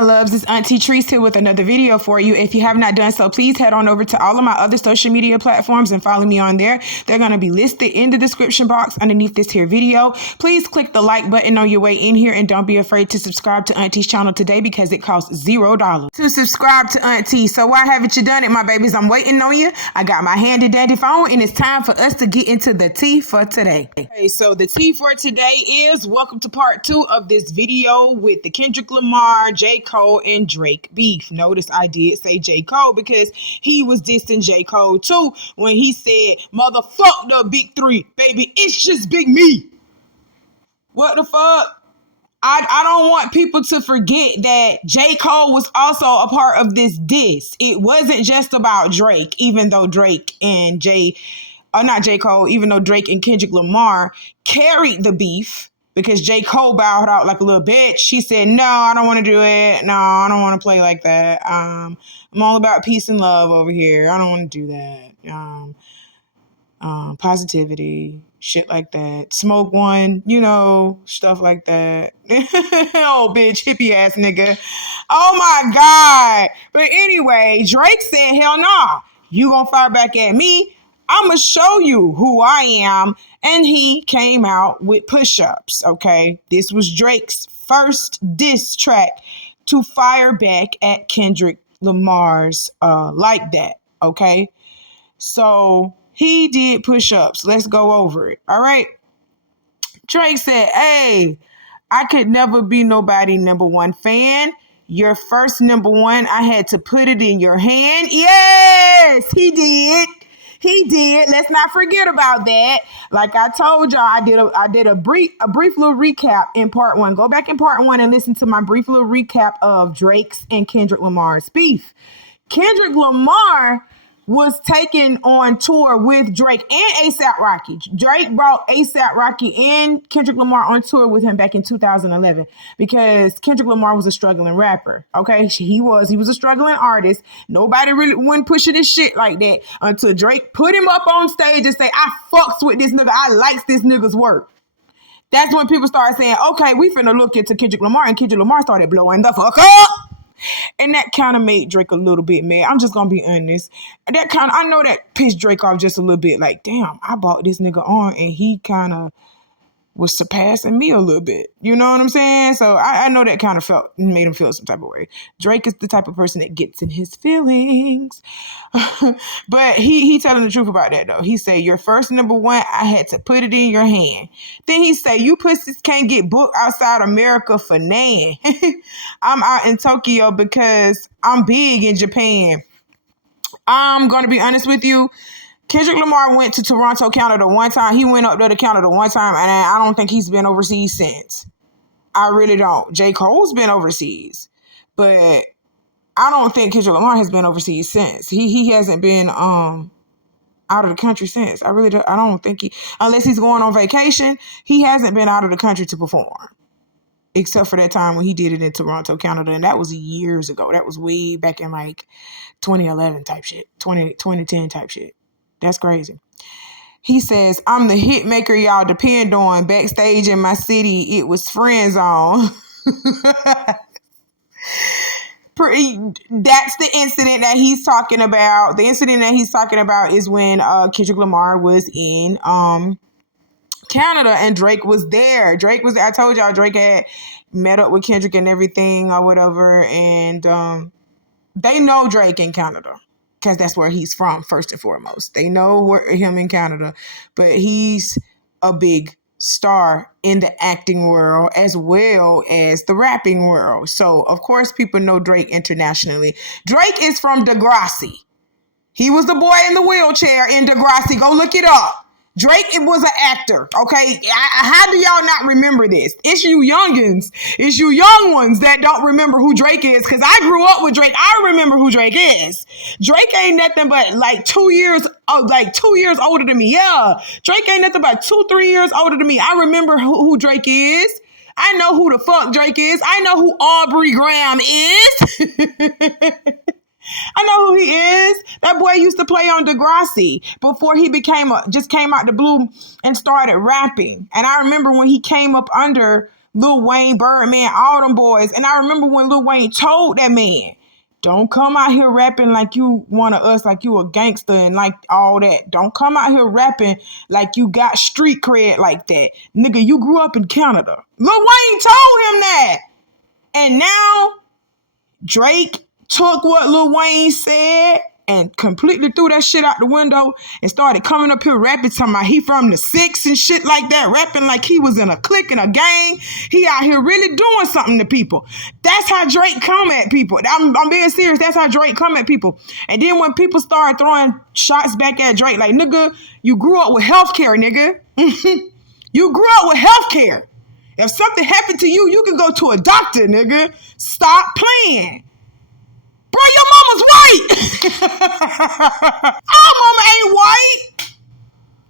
my loves, it's Auntie Trice here with another video for you. If you have not done so, please head on over to all of my other social media platforms and follow me on there. They're going to be listed in the description box underneath this here video. Please click the like button on your way in here and don't be afraid to subscribe to Auntie's channel today because it costs $0 to subscribe to Auntie. So why haven't you done it, my babies? I'm waiting on you. I got my handy dandy phone and it's time for us to get into the tea for today. Okay, so the tea for today is welcome to part 2 of this video with the Kendrick Lamar, J. Cole, and Drake beef. Notice I did say J. Cole because he was dissing J. Cole too when he said, motherfuck the big three, baby, it's just big me. What the fuck? I don't want people to forget that J. Cole was also a part of this diss. It wasn't just about Drake, even though Drake and not J. Cole, even though Drake and Kendrick Lamar carried the beef. Because J. Cole bowed out like a little bitch. She said, no, I don't want to do it. No, I don't want to play like that. I'm all about peace and love over here. I don't want to do that. Positivity, shit like that. Smoke one, stuff like that. Oh, bitch, hippie ass nigga. Oh, my God. But anyway, Drake said, hell nah. You gonna fire back at me? I'm going to show you who I am. And he came out with push-ups, okay? This was Drake's first diss track to fire back at Kendrick Lamar's like that, okay? So he did push-ups. Let's go over it, all right? Drake said, hey, I could never be nobody number one fan. Your first number one, I had to put it in your hand. Yes, he did. He did. Let's not forget about that. Like I told y'all, I did a brief little recap in part 1. Go back in part 1 and listen to my brief little recap of Drake's and Kendrick Lamar's beef. Kendrick Lamar was taken on tour with Drake and A$AP Rocky. Drake brought A$AP Rocky and Kendrick Lamar on tour with him back in 2011 because Kendrick Lamar was a struggling rapper. Okay, he was a struggling artist. Nobody really went pushing his shit like that until Drake put him up on stage and say, I fucks with this nigga. I likes this nigga's work. That's when people started saying, okay, we finna look into Kendrick Lamar, and Kendrick Lamar started blowing the fuck up. And that kind of made Drake a little bit mad. I'm just going to be honest. I know that pissed Drake off just a little bit. Like, damn, I bought this nigga on and he kind of was surpassing me a little bit. You know what I'm saying? So I know that kind of made him feel some type of way. Drake is the type of person that gets in his feelings. But he telling the truth about that though. He said, your first number one, I had to put it in your hand. Then he said, you pussies can't get booked outside America for nan. I'm out in Tokyo because I'm big in Japan. I'm going to be honest with you. Kendrick Lamar went to Toronto, Canada one time. He went up there to Canada one time, and I don't think he's been overseas since. I really don't. J. Cole's been overseas, but I don't think Kendrick Lamar has been overseas since. He hasn't been out of the country since. I don't think unless he's going on vacation, he hasn't been out of the country to perform. Except for that time when he did it in Toronto, Canada, and that was years ago. That was way back in like 2011 type shit, 2010 type shit. That's crazy. He says, I'm the hit maker y'all depend on. Backstage in my city, it was friend zone. That's the incident that he's talking about. The incident that he's talking about is when Kendrick Lamar was in Canada and Drake was there. I told y'all Drake had met up with Kendrick and everything or whatever. And they know Drake in Canada. Because that's where he's from, first and foremost. They know him in Canada. But he's a big star in the acting world as well as the rapping world. So, of course, people know Drake internationally. Drake is from Degrassi. He was the boy in the wheelchair in Degrassi. Go look it up. Drake was an actor, okay? How do y'all not remember this? It's you youngins. It's you young ones that don't remember who Drake is, because I grew up with Drake. I remember who Drake is. Drake ain't nothing but like 2 years older than me. Yeah, Drake ain't nothing but 2-3 years older than me. I remember who Drake is. I know who the fuck Drake is. I know who Aubrey Graham is. I know who he is. That boy used to play on Degrassi before he just came out the blue and started rapping. And I remember when he came up under Lil Wayne, Birdman, all them boys. And I remember when Lil Wayne told that man, don't come out here rapping like you one of us, like you a gangster and like all that. Don't come out here rapping like you got street cred like that. Nigga, you grew up in Canada. Lil Wayne told him that. And now Drake took what Lil Wayne said and completely threw that shit out the window and started coming up here rapping, talking about he from the six and shit like that, rapping like he was in a clique and a gang. He out here really doing something to people. That's how Drake come at people. I'm being serious. That's how Drake come at people. And then when people start throwing shots back at Drake, like, nigga, you grew up with healthcare, nigga. You grew up with healthcare. If something happened to you, you can go to a doctor, nigga. Stop playing. Bro, your mama's white. Our mama ain't white.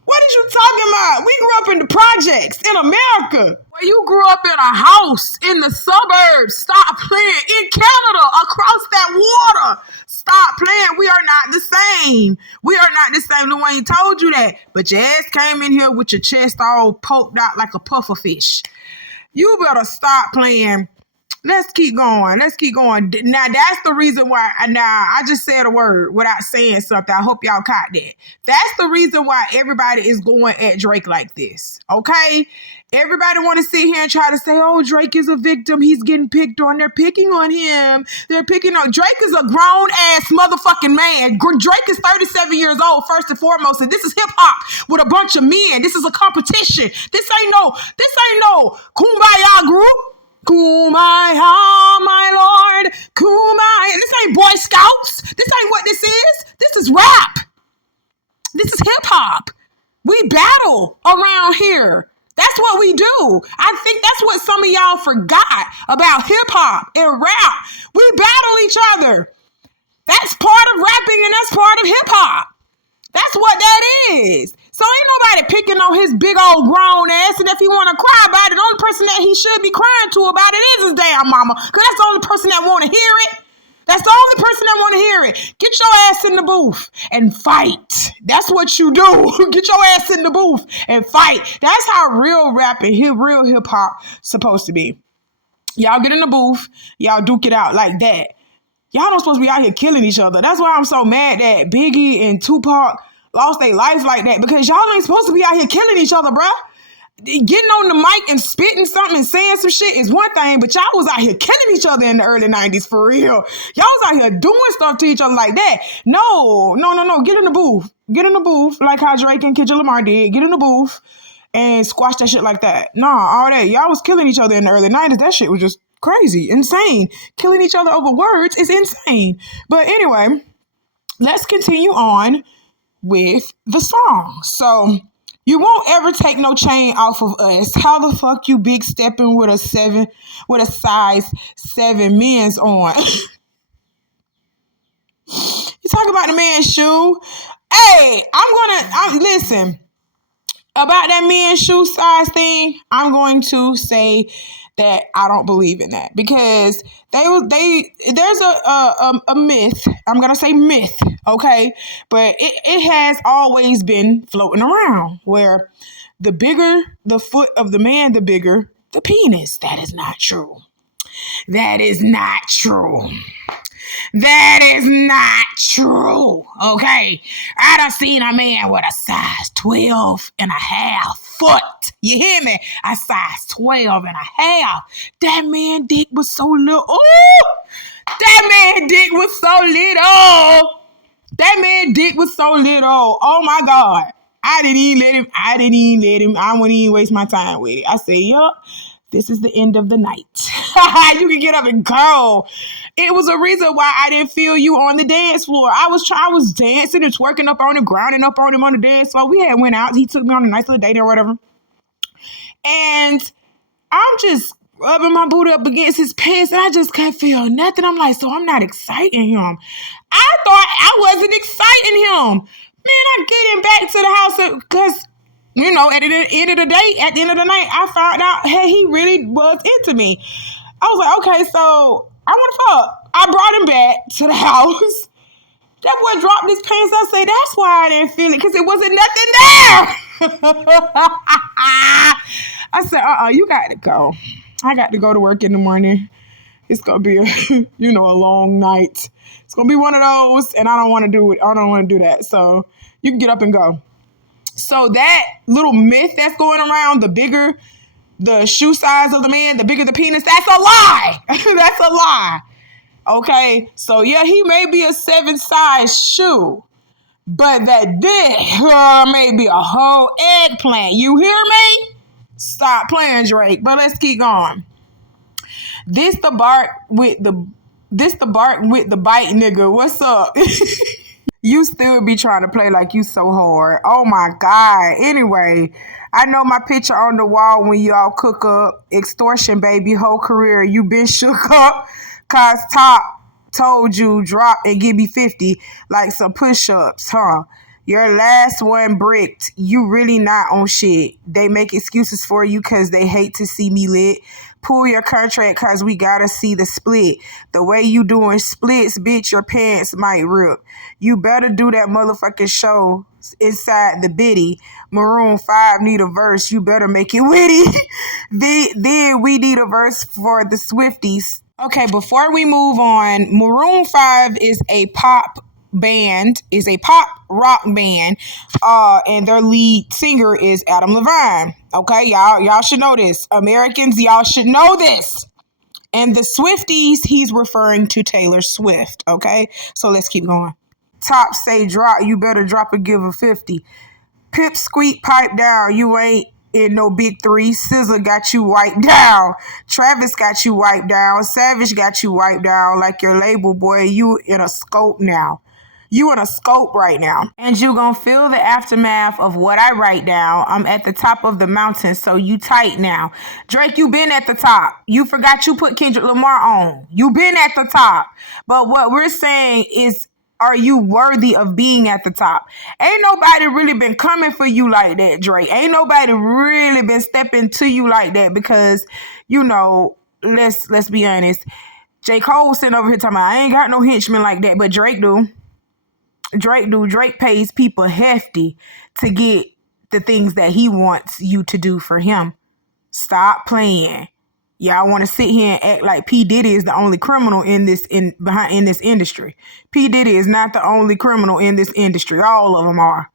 What are you talking about? We grew up in the projects in America. Well, you grew up in a house in the suburbs. Stop playing. In Canada, across that water. Stop playing. We are not the same. We are not the same. Lil Wayne told you that. But your ass came in here with your chest all poked out like a puffer fish. You better stop playing. Let's keep going. Now, that's the reason why. Now, I just said a word without saying something. I hope y'all caught that. That's the reason why everybody is going at Drake like this. Okay? Everybody want to sit here and try to say, oh, Drake is a victim. He's getting picked on. They're picking on him. They're picking on. Drake is a grown-ass motherfucking man. Drake is 37 years old, first and foremost. And this is hip-hop with a bunch of men. This is a competition. This ain't no Kumbaya group. Kumbaya, my lord, Kumbaya. This ain't Boy Scouts. This ain't what this is. This is rap. This is hip-hop. We battle around here. That's what we do. I think that's what some of y'all forgot about hip-hop and rap. We battle each other. That's part of rapping and that's part of hip-hop. That's what that is. So ain't nobody picking on his big old grown ass, and if he want to cry about it, the only person that he should be crying to about it is his damn mama, because that's the only person that want to hear it. That's the only person that want to hear it. Get your ass in the booth and fight. That's what you do. Get your ass in the booth and fight. That's how real rap and real hip-hop supposed to be. Y'all get in the booth. Y'all duke it out like that. Y'all don't supposed to be out here killing each other. That's why I'm so mad that Biggie and Tupac lost their life like that, because y'all ain't supposed to be out here killing each other, bruh. Getting on the mic and spitting something and saying some shit is one thing, but y'all was out here killing each other in the early 90s for real. Y'all was out here doing stuff to each other like that. No. Get in the booth. Get in the booth like how Drake and Kendrick Lamar did. Get in the booth and squash that shit like that. Nah, all that. Y'all was killing each other in the early 90s. That shit was just crazy, insane. Killing each other over words is insane. But anyway, let's continue on with the song. So, you won't ever take no chain off of us. How the fuck you big stepping with a size 7 men's on? You talk about the man's shoe. Hey, listen about that men's shoe size thing. I'm going to say that I don't believe in that, because there's a myth. I'm gonna say myth, okay? But it has always been floating around where the bigger the foot of the man, the bigger the penis. That is not true. That is not true. That is not true, okay? I done seen a man with a size 12 and a half foot. You hear me? A size 12 and a half. That man dick was so little. Ooh! That man dick was so little. That man dick was so little. Oh my God. I didn't even let him. I wouldn't even waste my time with it. I say, yup. This is the end of the night. You can get up and go. It was a reason why I didn't feel you on the dance floor. I was dancing and twerking up on him, grinding up on him on the dance floor. We had went out. He took me on a nice little date or whatever. And I'm just rubbing my booty up against his pants, and I just can't feel nothing. I'm like, so I'm not exciting him. I thought I wasn't exciting him. Man, I'm getting back to the house because, you know, at the end of the night, I found out, hey, he really was into me. I was like, okay, so I want to fuck. I brought him back to the house. That boy dropped his pants. I say, that's why I didn't feel it, because it wasn't nothing there. I said, you got to go. I got to go to work in the morning. It's gonna be a a long night. It's gonna be one of those, and I don't want to do it. I don't want to do that. So you can get up and go. So that little myth that's going around, the bigger the shoe size of the man, the bigger the penis, that's a lie. That's a lie. Okay, so yeah, he may be a 7 size shoe, but that dick may be a whole eggplant. You hear me? Stop playing, Drake. But let's keep going. This the bark with the bite, nigga. What's up? You still be trying to play like you so hard. Oh my God. Anyway, I know my picture on the wall when y'all cook up. Extortion, baby. Whole career. You been shook up. Cause Top told you drop and give me 50 like some push-ups, huh? Your last one bricked. You really not on shit. They make excuses for you cause they hate to see me lit. Pull your contract cause we gotta see the split. The way you doing splits, bitch, your pants might rip. You better do that motherfucking show inside the biddy. Maroon 5 need a verse. You better make it witty. Then we need a verse for the Swifties. Okay, before we move on, Maroon 5 is a pop rock band, and their lead singer is Adam Levine. Okay, y'all should know this. Americans, y'all should know this. And the Swifties, he's referring to Taylor Swift. Okay, so let's keep going. Top say drop, you better drop and give a 50. Pip squeak pipe down, you ain't in no big 3. SZA got you wiped down. Travis got you wiped down. Savage got you wiped down. Like your label, boy, you in a scope now. You in a scope right now. And you gonna feel the aftermath of what I write down. I'm at the top of the mountain, so you tight now. Drake, you been at the top. You forgot you put Kendrick Lamar on. You been at the top. But what we're saying is, are you worthy of being at the top? Ain't nobody really been coming for you like that, Drake. Ain't nobody really been stepping to you like that because, let's be honest. J. Cole sitting over here talking about, I ain't got no henchmen like that, but Drake do. Drake pays people hefty to get the things that he wants you to do for him. Stop playing. Y'all want to sit here and act like P. Diddy is the only criminal in this industry. P. Diddy is not the only criminal in this industry. All of them are.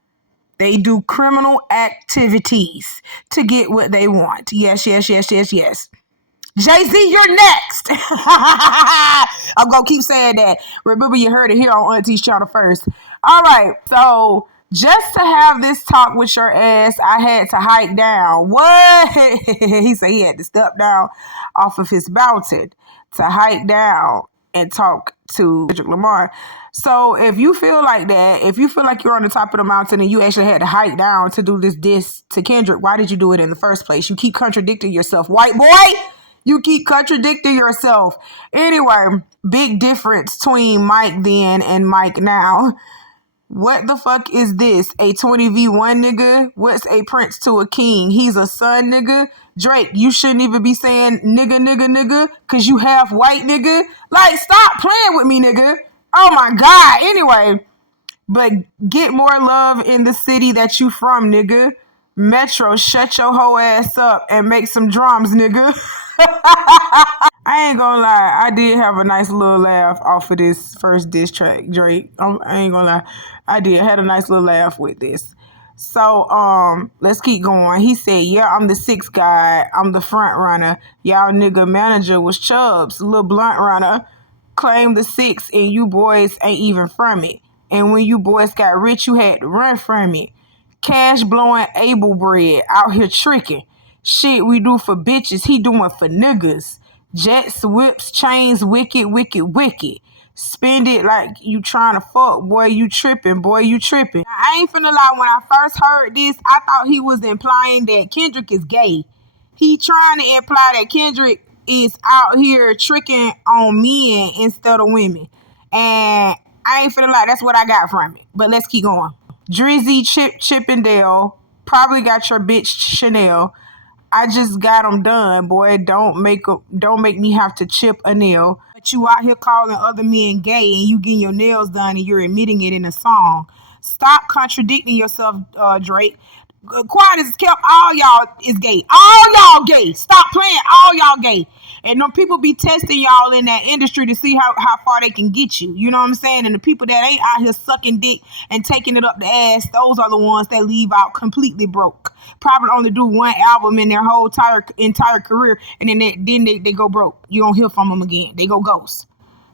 They do criminal activities to get what they want. Yes. Jay-Z, you're next. I'm going to keep saying that. Remember, you heard it here on Auntie's channel first. All right. So just to have this talk with your ass, I had to hike down. What? He said he had to step down off of his mountain to hike down and talk to Kendrick Lamar. So if you feel like that, if you feel like you're on the top of the mountain and you actually had to hike down to do this diss to Kendrick, why did you do it in the first place? You keep contradicting yourself, white boy. You keep contradicting yourself. Anyway, big difference between Mike then and Mike now. What the fuck is this? A 20v1 nigga? What's a prince to a king? He's a son nigga? Drake, you shouldn't even be saying nigga, cause you half white nigga. Like, stop playing with me, nigga. Oh my God. Anyway, but get more love in the city that you from, nigga. Metro, shut your whole ass up and make some drums, nigga. I ain't gonna lie, I did have a nice little laugh off of this first diss track, Drake. I ain't gonna lie, I had a nice little laugh with this. So, let's keep going. He said, yeah, I'm the sixth guy. I'm the front runner. Y'all nigga manager was Chubbs, little blunt runner. Claim the six and you boys ain't even from it. And when you boys got rich, you had to run from it. Cash blowing Abel bread out here tricking. Shit we do for bitches, he doing for niggas. Jets, whips, chains, wicked. Spend it like you trying to fuck, boy, you tripping. I ain't finna lie, when I first heard this, I thought he was implying that Kendrick is gay. He trying to imply that Kendrick is out here tricking on men instead of women. And I ain't finna lie, that's what I got from it. But let's keep going. Drizzy, Chippendale, probably got your bitch Chanel. I just got them done, boy. Don't make me have to chip a nail. But you out here calling other men gay and you getting your nails done and you're admitting it in a song. Stop contradicting yourself, Drake. quiet as kept. All y'all is gay. All y'all gay. Stop playing. All y'all gay. And them people be testing y'all in that industry to see how far they can get you. You know what I'm saying? And the people that ain't out here sucking dick and taking it up the ass, those are the ones that leave out completely broke. Probably only do one album in their whole entire career, and then they go broke. You don't hear from them again. They go ghost.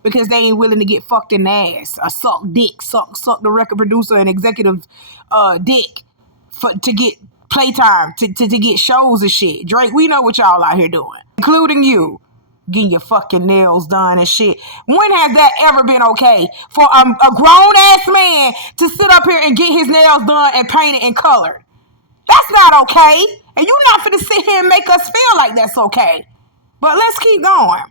Because they ain't willing to get fucked in the ass or suck dick, suck the record producer and executive dick to get playtime, to get shows and shit. Drake, we know what y'all out here doing, including you, getting your fucking nails done and shit. When has that ever been okay for a grown ass man to sit up here and get his nails done and painted and colored? That's not okay, and you not finna sit here and make us feel like that's okay. But let's keep going.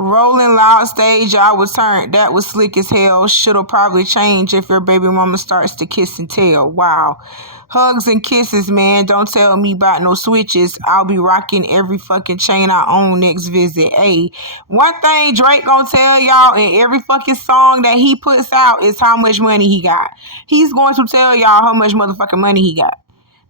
Rolling Loud stage, I was turned. That was slick as hell. Should've probably changed if your baby mama starts to kiss and tell. Wow. Hugs and kisses, man. Don't tell me about no switches. I'll be rocking every fucking chain I own next visit. Hey, one thing Drake gonna tell y'all in every fucking song that he puts out is how much money he got. He's going to tell y'all how much motherfucking money he got.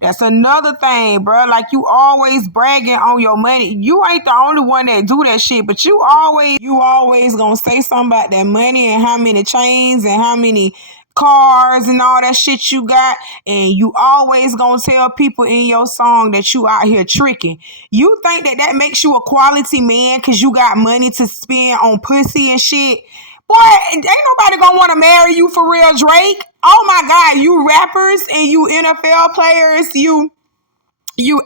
That's another thing, bro. Like, you always bragging on your money. You ain't the only one that do that shit, but you always gonna say something about that money and how many chains and how many cars and all that shit you got, and you always gonna tell people in your song that you out here tricking. You think that makes you a quality man because you got money to spend on pussy and shit? Boy, ain't nobody gonna want to marry you for real, Drake. Oh my God, you rappers and you NFL players, you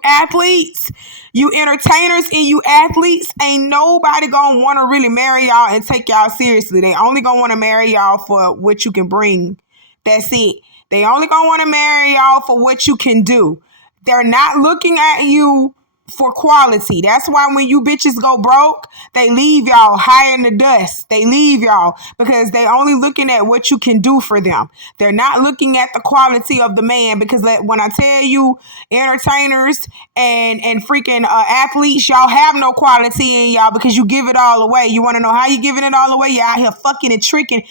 athletes, you entertainers and you athletes, ain't nobody gonna want to really marry y'all and take y'all seriously. They only gonna want to marry y'all for what you can bring. That's it. They only gonna want to marry y'all for what you can do. They're not looking at you for quality. That's why when you bitches go broke, they leave y'all high in the dust. They leave y'all because they only looking at what you can do for them. They're not looking at the quality of the man, because when I tell you, entertainers and freaking athletes, y'all have no quality in y'all because you give it all away. You want to know how you giving it all away? You're out here fucking and tricking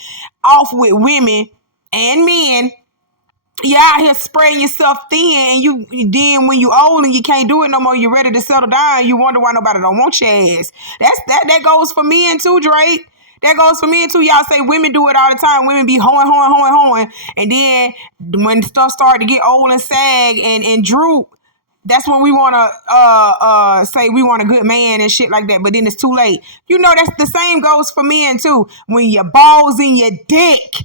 off with women and men. You out here spraying yourself thin, and then when you old and you can't do it no more, you're ready to settle down. You wonder why nobody don't want your ass. That goes for men too, Drake. That goes for men too. Y'all say women do it all the time. Women be hoeing, and then when stuff start to get old and sag and droop, that's when we want to say we want a good man and shit like that. But then it's too late. You know, that's the same goes for men too. When your balls in your dick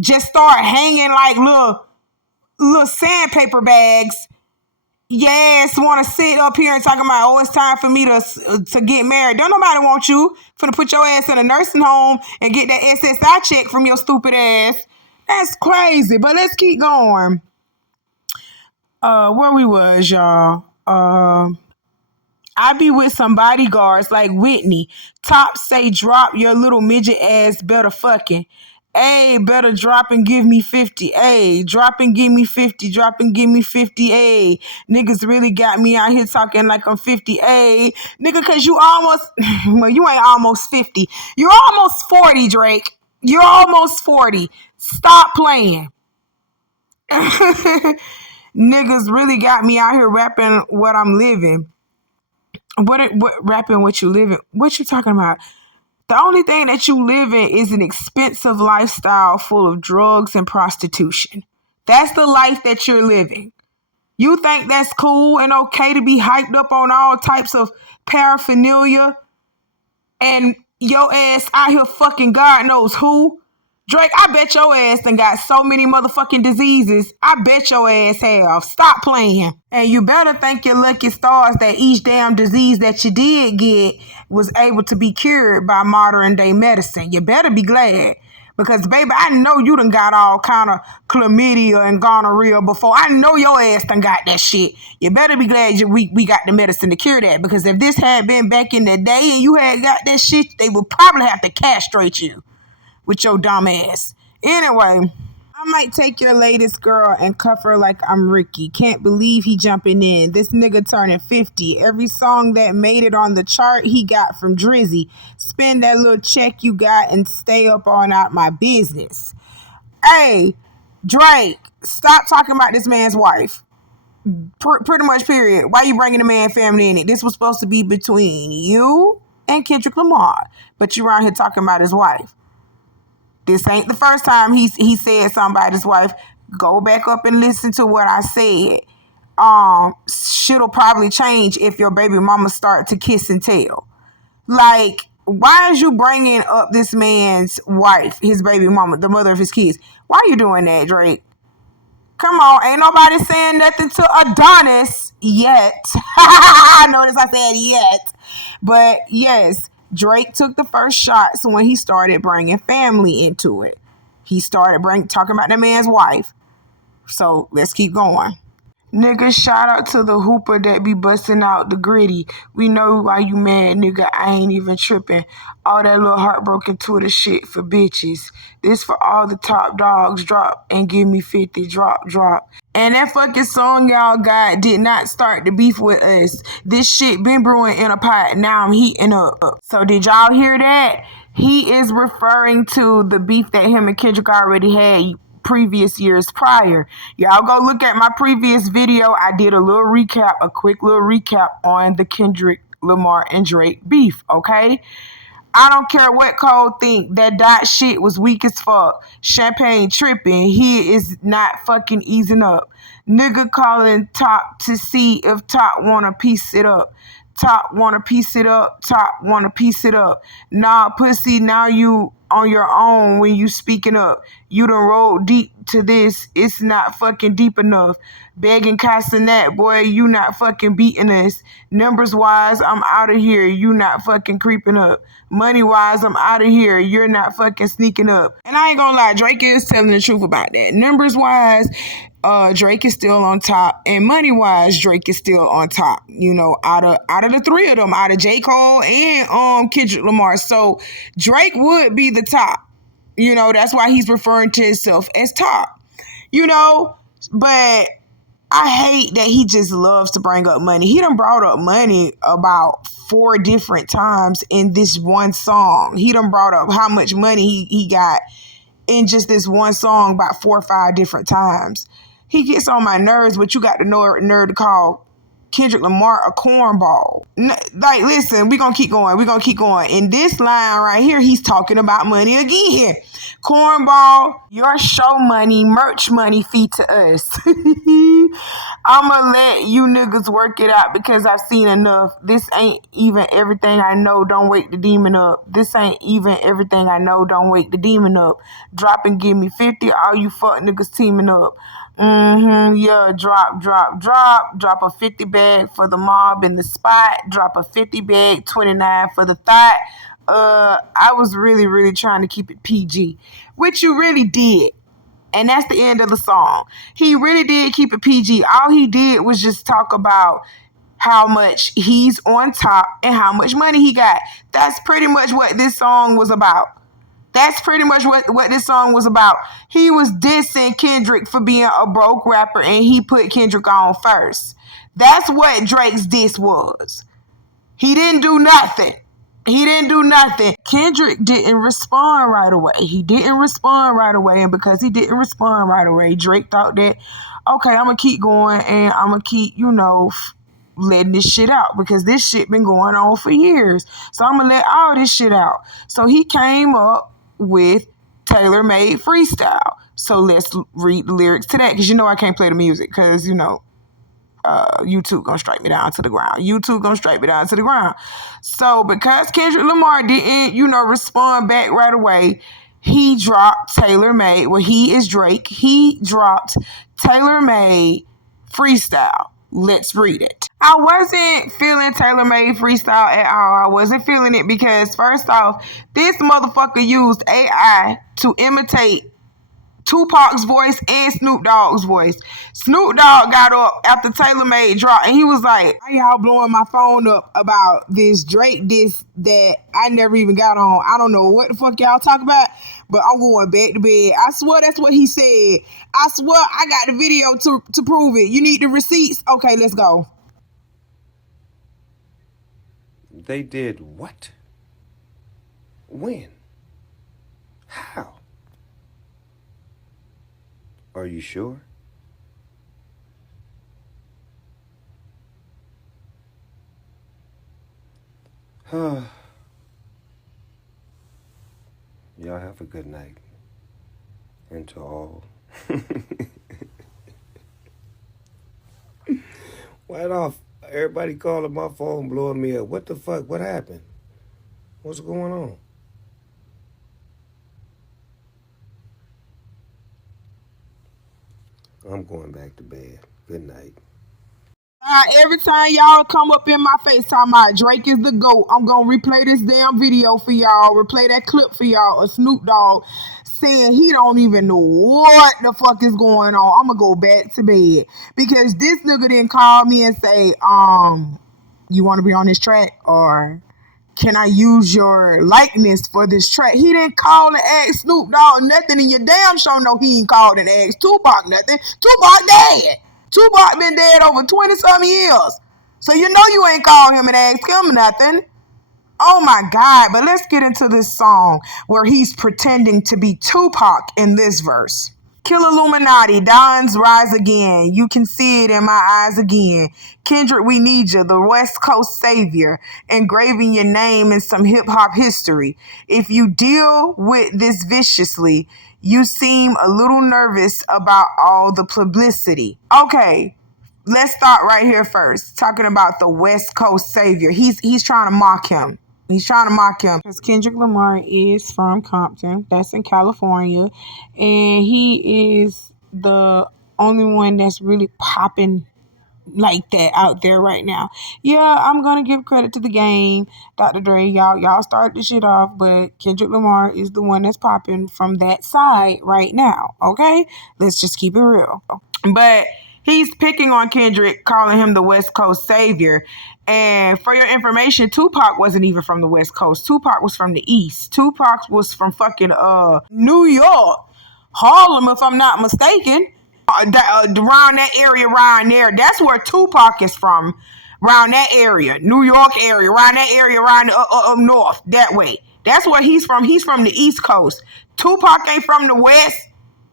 just start hanging like little sandpaper bags, your ass want to sit up here and talk about, oh, it's time for me to get married. Don't nobody want you for to put your ass in a nursing home and get that SSI check from your stupid ass. That's crazy. But let's keep going. Where we was, y'all. I be with some bodyguards like Whitney. Top say drop your little midget ass better fucking. Ay, better drop and give me 50. Ay, drop and give me 50. Drop and give me 50. Ay, niggas really got me out here talking like I'm 50. Ay, nigga, cause you almost, well, you ain't almost 50. You're almost 40, Drake. You're almost 40. Stop playing. Niggas really got me out here rapping what I'm living. What rapping what you living? What you talking about? The only thing that you live in is an expensive lifestyle full of drugs and prostitution. That's the life that you're living. You think that's cool and okay to be hyped up on all types of paraphernalia and your ass out here fucking God knows who? Drake, I bet your ass done got so many motherfucking diseases. I bet your ass have. Stop playing. And you better thank your lucky stars that each damn disease that you did get was able to be cured by modern day medicine. You better be glad. Because, baby, I know you done got all kind of chlamydia and gonorrhea before. I know your ass done got that shit. You better be glad we got the medicine to cure that. Because if this had been back in the day and you had got that shit, they would probably have to castrate you with your dumb ass. Anyway, I might take your latest girl and cuff her like I'm Ricky. Can't believe he jumping in. This nigga turning 50. Every song that made it on the chart, he got from Drizzy. Spend that little check you got and stay up on out my business. Hey, Drake, stop talking about this man's wife. Pretty much, period. Why you bringing the man family in it? This was supposed to be between you and Kendrick Lamar, but you around here talking about his wife. This ain't the first time he said something about his wife. Go back up and listen to what I said. Shit'll probably change if your baby mama start to kiss and tell. Like, why is you bringing up this man's wife, his baby mama, the mother of his kids? Why are you doing that, Drake? Come on, ain't nobody saying nothing to Adonis yet. Notice I said yet. But yes, Drake took the first shots when he started bringing family into it. He started talking about the man's wife. So let's keep going. Nigga, shout out to the hooper that be busting out the gritty. We know why you mad, nigga. I ain't even tripping. All that little heartbroken Twitter shit for bitches. This for all the top dogs. Drop and give me 50. Drop, drop. And that fucking song y'all got did not start the beef with us. This shit been brewing in a pot. Now I'm heating up. So did y'all hear that? He is referring to the beef that him and Kendrick already had previous years prior. Y'all go look at my previous video. I did a quick little recap on the Kendrick, Lamar, and Drake beef, okay? I don't care what Cole think. That dot shit was weak as fuck. Champagne tripping. He is not fucking easing up. Nigga calling Top to see if Top wanna piece it up. Top wanna piece it up. Top wanna piece it up. Nah, pussy, now you on your own when you speaking up. You done rolled deep to this. It's not fucking deep enough. Begging Castanet, boy, you not fucking beating us. Numbers wise, I'm out of here. You not fucking creeping up. Money wise, I'm out of here. You're not fucking sneaking up. And I ain't gonna lie, Drake is telling the truth about that. Numbers wise, Drake is still on top, and money wise, Drake is still on top. You know, out of the three of them, out of J. Cole and Kendrick Lamar. So Drake would be the top. You know, that's why he's referring to himself as top. You know, but I hate that he just loves to bring up money. He done brought up money about 4 different times in this one song. He done brought up how much money he got in just this one song about 4 or 5 different times. He gets on my nerves, but you got the nerve to call Kendrick Lamar a cornball. Like, listen, we're going to keep going. We're going to keep going. In this line right here, he's talking about money again. Cornball, your show money, merch money fee to us. I'ma let you niggas work it out because I've seen enough. This ain't even everything I know. Don't wake the demon up. This ain't even everything I know. Don't wake the demon up. Drop and give me 50. All you fuck niggas teaming up. Yeah, drop a 50 bag for the mob in the spot, drop a 50 bag, 29 for the thought. I was really trying to keep it PG, which you really did. And that's the end of the song. He really did keep it PG. All he did was just talk about how much he's on top and how much money he got. That's pretty much what this song was about. That's pretty much what this song was about. He was dissing Kendrick for being a broke rapper, and he put Kendrick on first. That's what Drake's diss was. He didn't do nothing. Kendrick didn't respond right away. And because he didn't respond right away, Drake thought that, okay, I'm going to keep going and I'm going to keep, letting this shit out because this shit been going on for years. So I'm going to let all this shit out. So he came up with Tailor-Made Freestyle. So let's read the lyrics to that because I can't play the music because, YouTube gonna strike me down to the ground. So because Kendrick Lamar didn't, respond back right away, he dropped Tailor-Made. Well, he is Drake. He dropped Tailor-Made Freestyle. Let's read it. I wasn't feeling Tailor-Made Freestyle at all. I wasn't feeling it because, first off, this motherfucker used AI to imitate Tupac's voice and Snoop Dogg's voice. Snoop Dogg got up after Tailor-Made dropped and he was like, why y'all blowing my phone up about this Drake diss that I never even got on? I don't know what the fuck y'all talk about, but I'm going back to bed. I swear that's what he said. I swear I got the video to prove it. You need the receipts? Okay, let's go. They did what? When? How? Are you sure? Y'all have a good night. And to all. Why off? Everybody calling my phone, blowing me up. What the fuck? What happened? What's going on? I'm going back to bed. Good night. Every time y'all come up in my face talking about Drake is the GOAT, I'm gonna replay this damn video for y'all, replay that clip for y'all of Snoop Dogg saying he don't even know what the fuck is going on. I'm gonna go back to bed because this nigga didn't call me and say, you want to be on this track or can I use your likeness for this track? He didn't call and ask Snoop Dogg nothing, and your damn sure know he ain't called and asked Tupac nothing. Tupac dead. Tupac been dead over 20-something years. So you know you ain't called him and asked him nothing. Oh my God, but let's get into this song where he's pretending to be Tupac in this verse. Kill Illuminati, Dons rise again. You can see it in my eyes again. Kendrick, we need you, the West Coast savior, engraving your name in some hip hop history. If you deal with this viciously, you seem a little nervous about all the publicity. Okay, let's start right here first. Talking about the West Coast savior. He's trying to mock him. He's trying to mock him because Kendrick Lamar is from Compton. That's in California. And he is the only one that's really popping like that out there right now. Yeah, I'm going to give credit to the game. Dr. Dre, y'all started this shit off, but Kendrick Lamar is the one that's popping from that side right now. Okay? Let's just keep it real. But he's picking on Kendrick, calling him the West Coast savior. And for your information, Tupac wasn't even from the West Coast. Tupac was from the East. Tupac was from fucking New York, Harlem, if I'm not mistaken. Around that area, around there, that's where Tupac is from. Around that area, New York area, around that area, around up north, that way. That's where he's from. He's from the East Coast. Tupac ain't from the West.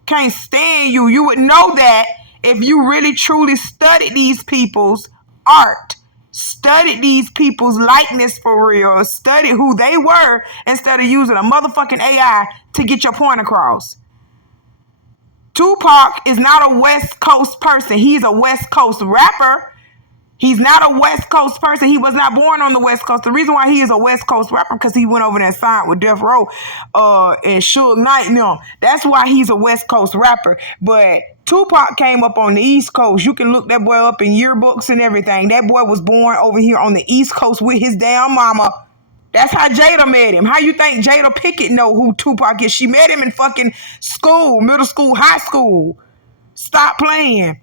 Can't stand you. You would know that if you really truly studied these people's art, studied these people's likeness for real, studied who they were instead of using a motherfucking AI to get your point across. Tupac is not a West Coast person. He's a West Coast rapper. He's not a West Coast person. He was not born on the West Coast. The reason why he is a West Coast rapper because he went over there and signed with Death Row and Suge Knight and them. That's why he's a West Coast rapper. But Tupac came up on the East Coast. You can look that boy up in yearbooks and everything. That boy was born over here on the East Coast with his damn mama. That's how Jada met him. How you think Jada Pickett know who Tupac is? She met him in fucking school, middle school, high school. Stop playing.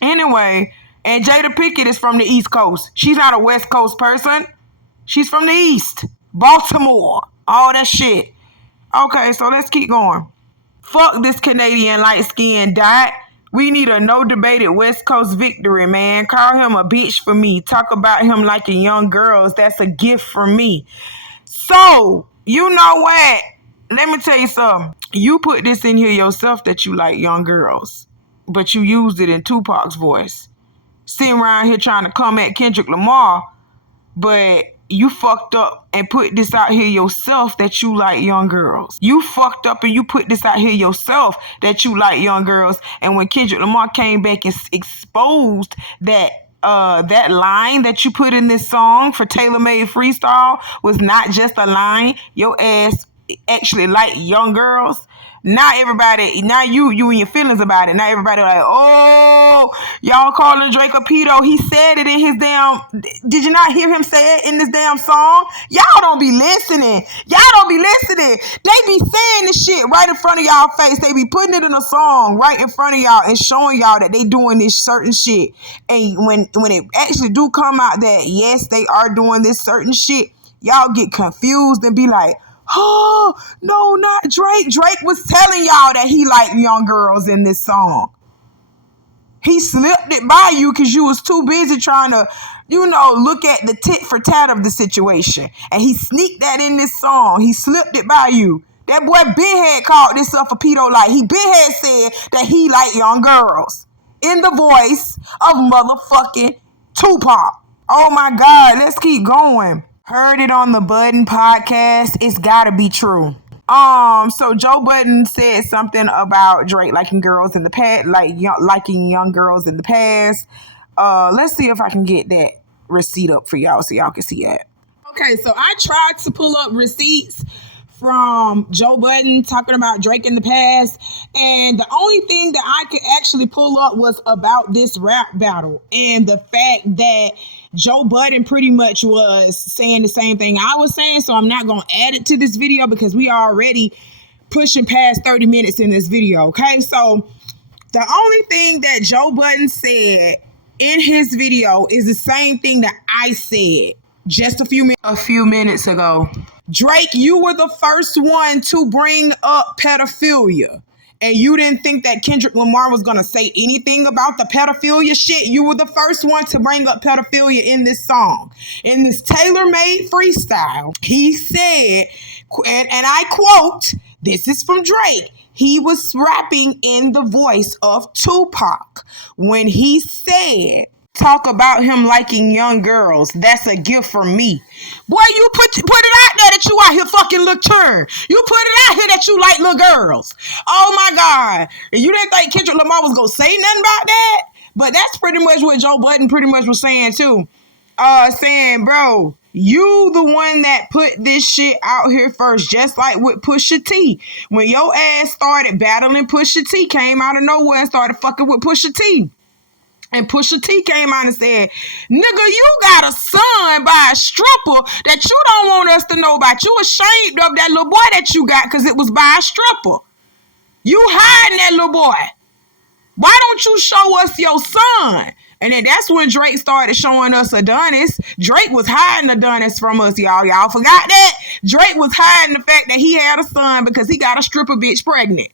Anyway, and Jada Pickett is from the East Coast. She's not a West Coast person. She's from the East. Baltimore. All that shit. Okay, so let's keep going. Fuck this Canadian light-skinned dot. We need a no-debated West Coast victory, man. Call him a bitch for me. Talk about him like a young girls. That's a gift from me. So, you know what? Let me tell you something. You put this in here yourself that you like young girls. But you used it in Tupac's voice. Sitting around here trying to come at Kendrick Lamar, but you fucked up and put this out here yourself that you like young girls. You fucked up and you put this out here yourself that you like young girls. And when Kendrick Lamar came back and exposed that that line that you put in this song for Tailor Made Freestyle was not just a line, your ass actually like young girls. Not everybody, now you and your feelings about it. Not everybody like, oh, y'all calling Drake a pedo. He said it in his damn, did you not hear him say it in this damn song? Y'all don't be listening. Y'all don't be listening. They be saying this shit right in front of y'all face. They be putting it in a song right in front of y'all and showing y'all that they doing this certain shit. And when it actually do come out that, yes, they are doing this certain shit, y'all get confused and be like, oh, no, not Drake. Drake was telling y'all that he liked young girls in this song. He slipped it by you because you was too busy trying to, look at the tit for tat of the situation. And he sneaked that in this song. He slipped it by you. That boy Ben had called this stuff a pedo like. He Ben had said that he liked young girls in the voice of motherfucking Tupac. Oh my God, let's keep going. Heard it on the Budden podcast. It's gotta be true. So Joe Budden said something about Drake liking girls in the past, liking young girls in the past. Let's see if I can get that receipt up for y'all so y'all can see it. Okay, so I tried to pull up receipts from Joe Budden talking about Drake in the past, and the only thing that I could actually pull up was about this rap battle and the fact that Joe Budden pretty much was saying the same thing I was saying. So I'm not gonna add it to this video because we are already pushing past 30 minutes in this video. Okay, so the only thing that Joe Budden said in his video is the same thing that I said just a few minutes ago. Drake, you were the first one to bring up pedophilia. And you didn't think that Kendrick Lamar was going to say anything about the pedophilia shit. You were the first one to bring up pedophilia in this song. In this tailor-made freestyle, he said, and I quote, this is from Drake. He was rapping in the voice of Tupac when he said, talk about him liking young girls. That's a gift from me. Boy, you put it out there that you out here fucking look turn. You put it out here that you like little girls. Oh my God. And you didn't think Kendrick Lamar was going to say nothing about that? But that's pretty much what Joe Budden pretty much was saying too. Saying, bro, you the one that put this shit out here first, just like with Pusha T. When your ass started battling Pusha T, came out of nowhere and started fucking with Pusha T. And Pusha T came out and said, nigga, you got a son by a stripper that you don't want us to know about. You ashamed of that little boy that you got because it was by a stripper. You hiding that little boy. Why don't you show us your son? And then that's when Drake started showing us Adonis. Drake was hiding Adonis from us, y'all. Y'all forgot that? Drake was hiding the fact that he had a son because he got a stripper bitch pregnant.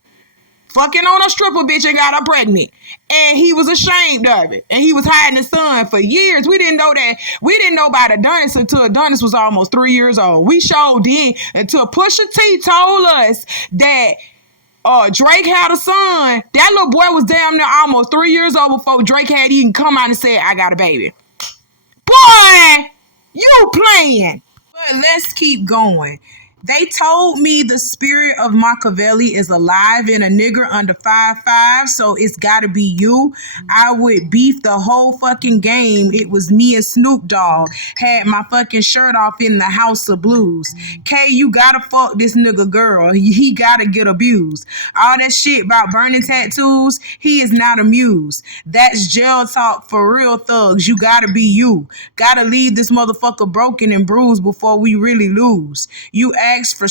Fucking on a stripper bitch and got her pregnant. And he was ashamed of it. And he was hiding his son for years. We didn't know that. We didn't know about Adonis until Adonis was almost 3 years old. We showed then until Pusha T told us that Drake had a son. That little boy was damn near almost 3 years old before Drake had even come out and said, I got a baby. Boy, you playing. But let's keep going. They told me the spirit of Machiavelli is alive in a nigger under 5'5", so it's gotta be you. I would beef the whole fucking game. It was me and Snoop Dogg. Had my fucking shirt off in the House of Blues. K, you gotta fuck this nigga girl. He gotta get abused. All that shit about burning tattoos, he is not amused. That's jail talk for real thugs. You gotta be you. Gotta leave this motherfucker broken and bruised before we really lose. You asked for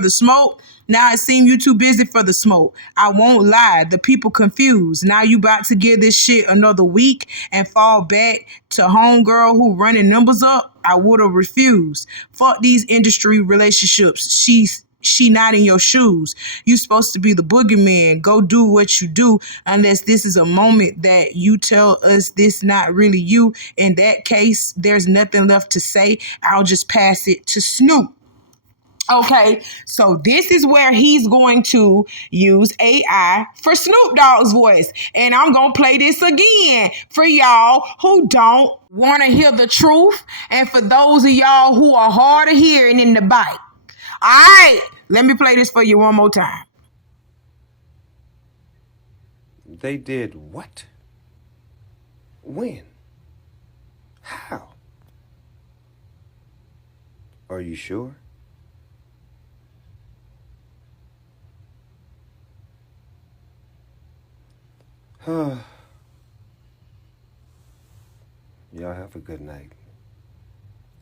the smoke. Now it seems you too busy for the smoke. I won't lie, the people confused. Now you about to give this shit another week and fall back to homegirl who running numbers up? I would have refused. Fuck these industry relationships. She not in your shoes. You supposed to be the boogeyman. Go do what you do unless this is a moment that you tell us this not really you. In that case, there's nothing left to say. I'll just pass it to Snoop. Okay, so this is where he's going to use AI for Snoop Dogg's voice. And I'm going to play this again for y'all who don't want to hear the truth and for those of y'all who are hard of hearing in the bite. All right, let me play this for you one more time. They did what? When? How? Are you sure? Y'all have a good night.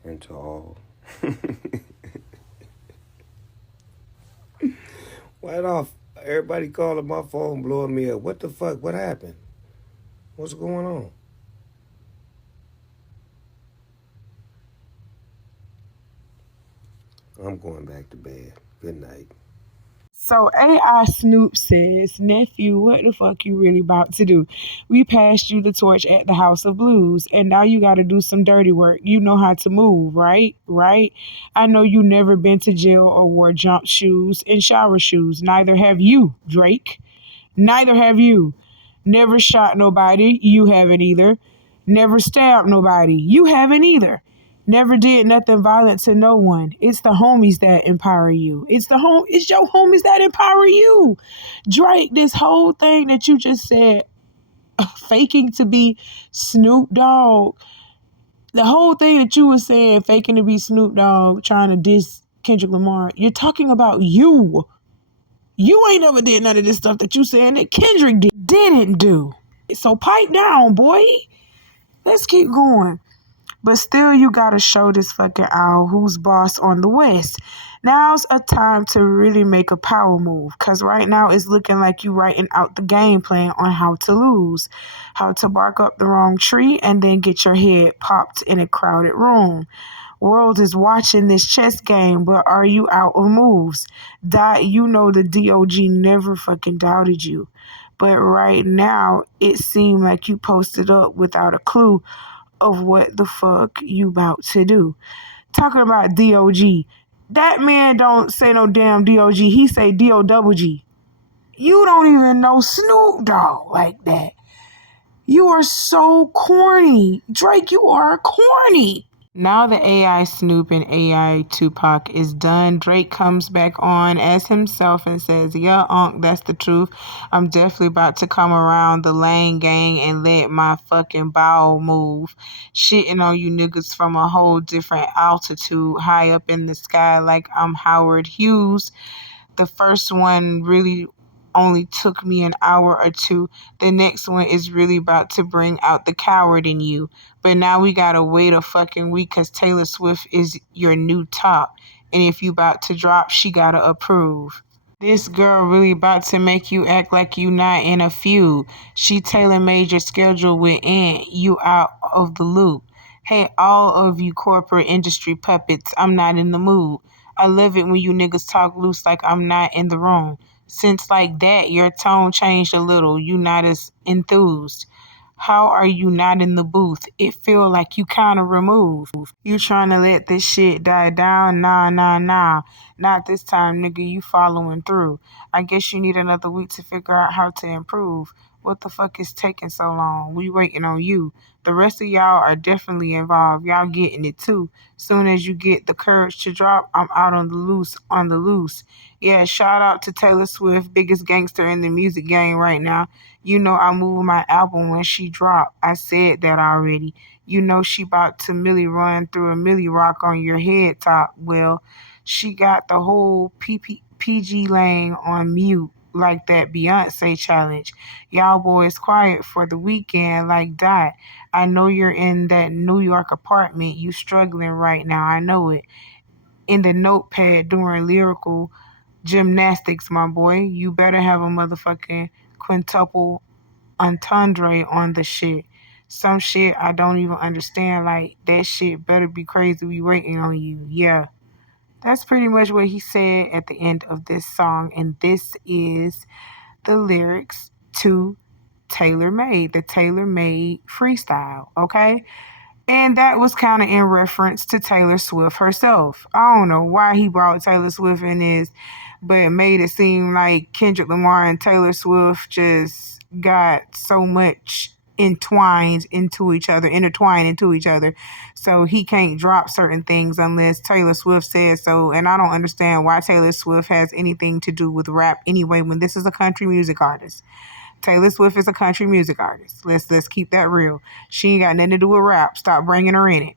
And to all. Right off, everybody calling my phone, blowing me up. What the fuck? What happened? What's going on? I'm going back to bed. Good night. So AI Snoop says, nephew, what the fuck you really about to do? We passed you the torch at the House of Blues, and now you got to do some dirty work. You know how to move, right? Right? I know you never been to jail or wore jump shoes and shower shoes. Neither have you, Drake. Neither have you. Never shot nobody. You haven't either. Never stabbed nobody. You haven't either. Never did nothing violent to no one. It's the homies that empower you. It's your homies that empower you. Drake, this whole thing that you just said, faking to be Snoop Dogg. The whole thing that you were saying, faking to be Snoop Dogg, trying to diss Kendrick Lamar, you're talking about you. You ain't never did none of this stuff that you saying that Kendrick didn't do. So pipe down, boy. Let's keep going. But still, you gotta show this fucking owl who's boss on the West. Now's a time to really make a power move. Cause right now it's looking like you writing out the game plan on how to lose. How to bark up the wrong tree and then get your head popped in a crowded room. World is watching this chess game, but are you out of moves? You know the DOG never fucking doubted you. But right now, it seemed like you posted up without a clue of what the fuck you about to do. Talking about DOG. That man don't say no damn DOG. He say D-O-double-G. You don't even know Snoop Dogg like that. You are so corny. Drake, you are corny. Now the AI Snoop and AI Tupac is done. Drake comes back on as himself and says, yeah, that's the truth. I'm definitely about to come around the lane gang and let my fucking bowel move. Shitting on you niggas from a whole different altitude, high up in the sky like I'm Howard Hughes. The first one really only took me an hour or two. The next one is really about to bring out the coward in you. But now we gotta wait a fucking week because Taylor Swift is your new top. And if you about to drop, she gotta approve. This girl really about to make you act like you not in a feud. She tailor-made your schedule with Ant. You out of the loop. Hey, all of you corporate industry puppets, I'm not in the mood. I love it when you niggas talk loose like I'm not in the room. Since like that, your tone changed a little. You not as enthused. How are you not in the booth? It feel like you kind of removed. You trying to let this shit die down? Nah, nah, nah. Not this time, nigga. You following through. I guess you need another week to figure out how to improve. What the fuck is taking so long? We waiting on you. The rest of y'all are definitely involved. Y'all getting it too. Soon as you get the courage to drop, I'm out on the loose. Yeah, shout out to Taylor Swift, biggest gangster in the music game right now. You know I moved my album when she dropped. I said that already. You know she about to milli run through a milli rock on your head top. Well, she got the whole PG lane on mute like that Beyonce challenge. Y'all boys quiet for the weekend like that. I know you're in that New York apartment. You struggling right now. I know it. In the notepad doing lyrical gymnastics, my boy. You better have a motherfucking quintuple entendre on the shit. Some shit I don't even understand. Like, that shit better be crazy. We waiting on you. Yeah. That's pretty much what he said at the end of this song. And this is the lyrics to Tailor Made, the Tailor Made freestyle. Okay? And that was kind of in reference to Taylor Swift herself. I don't know why he brought Taylor Swift in this, but it made it seem like Kendrick Lamar and Taylor Swift just got so much intertwined into each other. So he can't drop certain things unless Taylor Swift says so. And I don't understand why Taylor Swift has anything to do with rap anyway when this is a country music artist. Taylor Swift is a country music artist. Let's keep that real. She ain't got nothing to do with rap. Stop bringing her in it.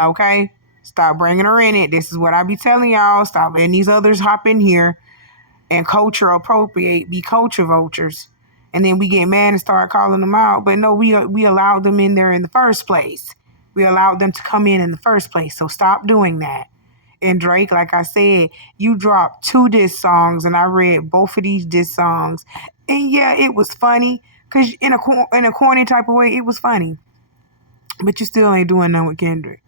Okay? Stop bringing her in it. This is what I be telling y'all. Stop letting these others hop in here and culture appropriate, be culture vultures. And then we get mad and start calling them out. But no, we allowed them in there in the first place. We allowed them to come in the first place. So stop doing that. And Drake, like I said, you dropped 2 diss songs, and I read both of these diss songs. And yeah, it was funny, because in a corny type of way, it was funny. But you still ain't doing nothing with Kendrick.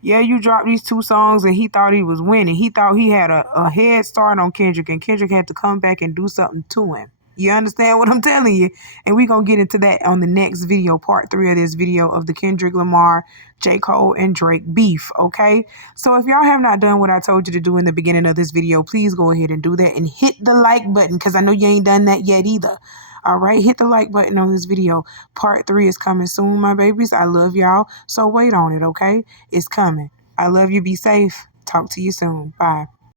Yeah, you dropped these 2 songs, and he thought he was winning. He thought he had a head start on Kendrick, and Kendrick had to come back and do something to him. You understand what I'm telling you? And we're going to get into that on the next video, part 3 of this video of the Kendrick Lamar, J. Cole, and Drake beef, okay? So if y'all have not done what I told you to do in the beginning of this video, please go ahead and do that and hit the like button, because I know you ain't done that yet either. All right, hit the like button on this video. Part 3 is coming soon, my babies. I love y'all, so wait on it, okay? It's coming. I love you. Be safe. Talk to you soon. Bye.